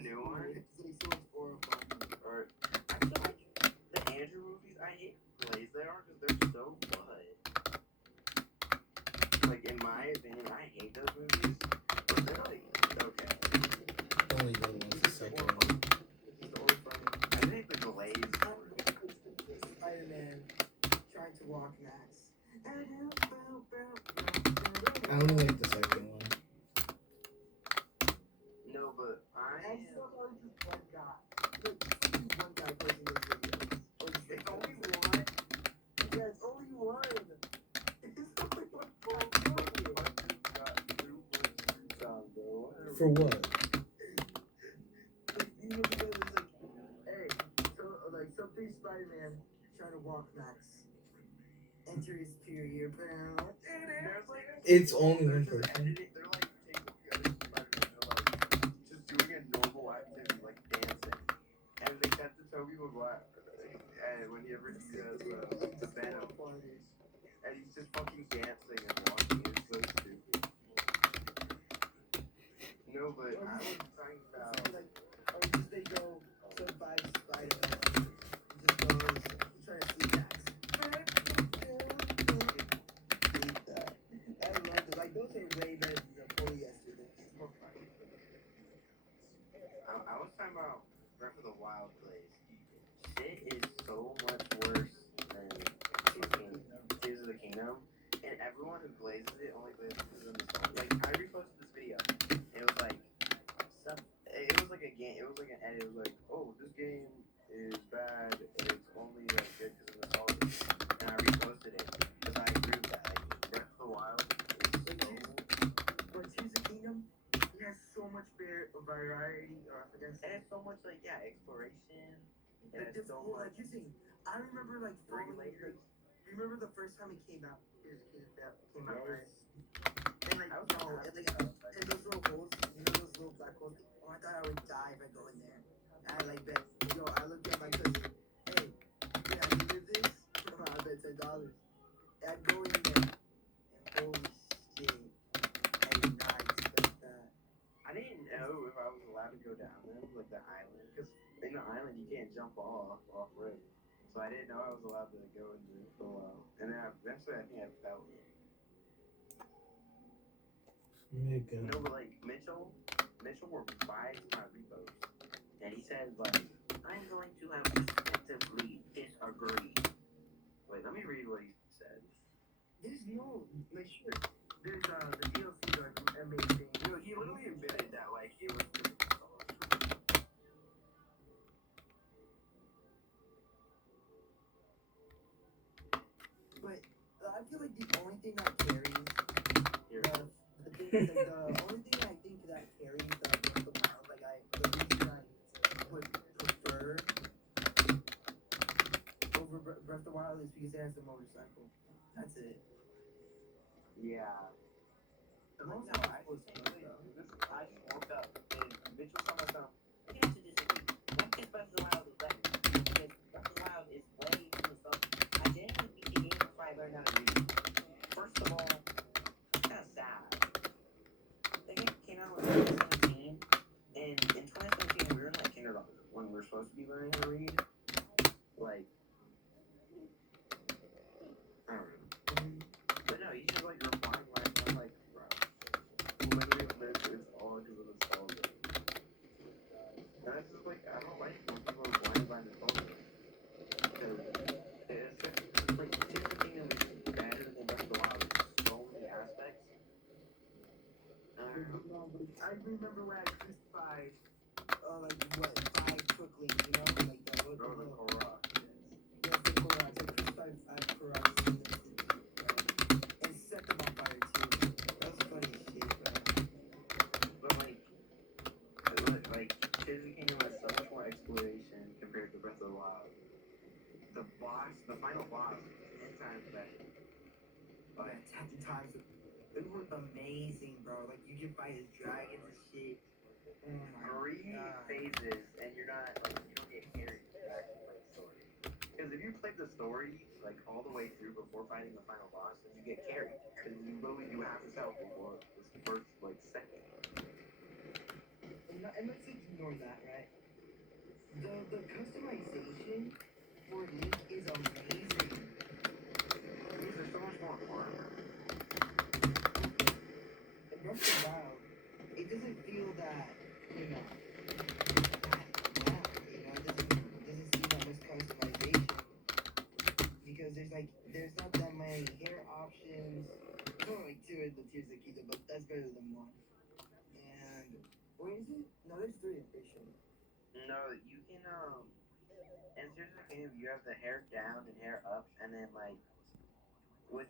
new one? It's so horrifying. Or I feel like the Andrew movies, I hate how glaze they are because they're so good. Like in my opinion, I hate those movies, but they're like okay. Only good one's the second one. I think the glaze. Spider-Man trying to walk Max. I only like the second one. No, but I am. Just one guy. Look, one guy posting those videos. It's only one. Yeah, it's only one. It's only one. For what? You know, because it's like, hey, so like something Spider-Man trying to walk Max. Enter his period. It's only one person. They're like taking the other Spider-Man, just doing a normal activity like dancing, and they cut to Tobey Maguire, and whenever he does the Venom, and he's just fucking dancing and walking. It's so stupid. No, but I was talking about Like, or just they go survive Spider-Man. Just goes trying to see Max. I love it. Like those are way better than the polyester. It's more fun. I was talking about Breath of the Wild glaze. Shit is so much worse than fucking Tears of the Kingdom, and everyone who glazes it only glazes it in the song. Like I reposted this video. It was like stuff. It was like a game. It was like an edit. It was like, oh, this game is bad. And it's only like good because of nostalgia. And I reposted it because I agree with that. Like Breath of the Wild is so. But Tears of the Kingdom, it has so much variety. Or I guess. And it's so much like exploration. And Like, it's so much. like you think, I remember like falling. Like, remember the first time it came out? Tears of the Kingdom came out, right? And like, I was and those little holes, you know those little black holes. Oh, I thought I would die if I go in there. And I like bet. Yo, I looked at my cousin. Hey, yeah, you live this? I bet $10. I'd go in there. And holy shit, I did not expect that. I didn't know if I was allowed to go down them, like the island, because in the island you can't jump off rip. So I didn't know I was allowed to go into it for a while. And then eventually I think I fell in. No, but like Mitchell replied to my repost, and he said like, I'm going to have respectively disagree. Wait, let me read what he said. There's no, like, sure. There's the DLCs are amazing. No, he literally admitted that like he was. But I feel like the only thing that carries Here. the only thing I think that carries Breath of the Wild, like the reason I would prefer over Breath of the Wild is because it has the motorcycle. That's it. Yeah. And also, I was I just woke up and Mitchell told myself, I have to disagree. Not because Breath of the Wild is better, because Breath of the Wild is way too nostalgic. I didn't beat the game before I learned how to read. First of all, it's kind of sad. The game came out in 2017, and in 2017 we were in like kindergarten when we were supposed to be learning how to read. Like, I don't know. But no, he's just like replying like, I'm like, bro. Literally, it's all because of nostalgia. And it's just like, I don't like when people are blinded by nostalgia. Because it's just like, Tears of the Kingdom is better than Breath of the Wild in so many aspects. I remember when I crucified, like what, 5 Crooklings, you know, like the Korok. Yes, the Korok. I crucified 5 Koroks and set them on fire too. That was funny as shit, bro. But like, Tears of the Kingdom has so much more exploration compared to Breath of the Wild. The final boss, 10 times better. But Attack on Times, it was amazing, bro. Like you can fight as dragons and shit. Oh my 3 God. phases, and you're not like you don't get carried to actually play the story. Because if you play the story like all the way through before fighting the final boss, then you get carried. Because you literally do half the self before this first like second. And let's ignore that, right? The customization for Link is amazing. These are so much more fun. In Breath of the Wild, it doesn't feel that, you know, it doesn't seem that much customization because there's not that many hair options. There's only like 2 in the Tears of the Kingdom, but that's better than 1. And where is it? No, there's 3 officially. No, you can in Tears of the Kingdom you have the hair down and hair up, and then like